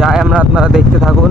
যাই আমরা আপনারা দেখতে থাকুন।